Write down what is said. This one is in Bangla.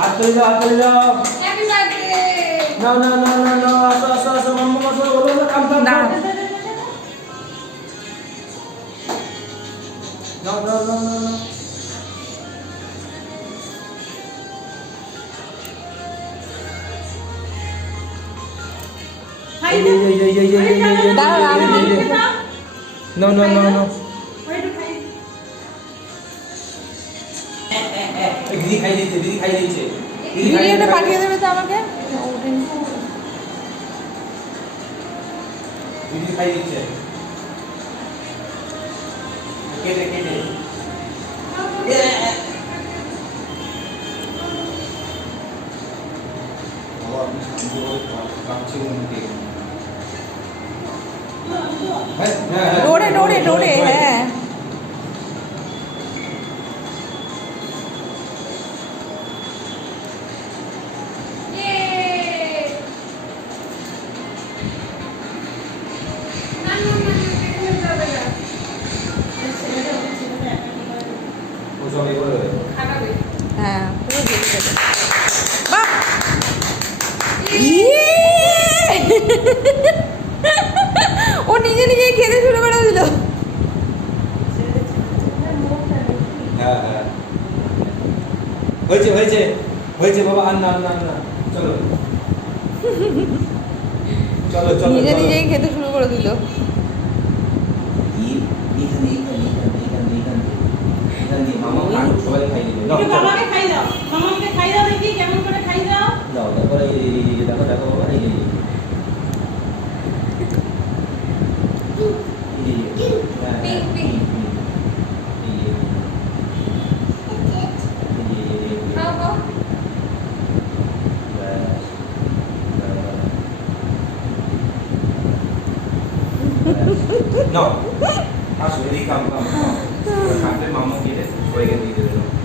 হাততালি দাও, হাততালি দাও। Happy birthday. নাও নাও নাও নাও নাও, আসো আসো আসো, মাম্মা আসো, বলো কাম কাম। নাও নাও নাও নাও নাও। No, no, no, no. দিদি খাই দিচ্ছে, দিদি খাই দিচ্ছে। ভিডিওটা পাঠিয়ে দেবে তো আমাকে। দিদি খাই দিচ্ছে। কেটে কেটে। ডোরে ডোরে ডোরে, হ্যাঁ। হ্যাঁ, পুরো দিয়ে দেবে। বাহ! ও নিজে নিজেই খেতে শুরু করে দিল। হ্যাঁ হ্যাঁ, হয়েছে হয়েছে হয়েছে বাবা, আর না না না, চলো চলো চলো। নিজে নিজেই খেতে শুরু করে দিল। মামা সবাই খাই দিল। মামাকে খাই দাও, মামাকে খাই দাও, দেখি কেমন করে খাই দাও। দাও দেখো, দেখো দেখো বাবা, এই No, আসো এদিকে, কাম কাম কাম। মামা দিয়ে সবাইকে দিয়ে দেবে।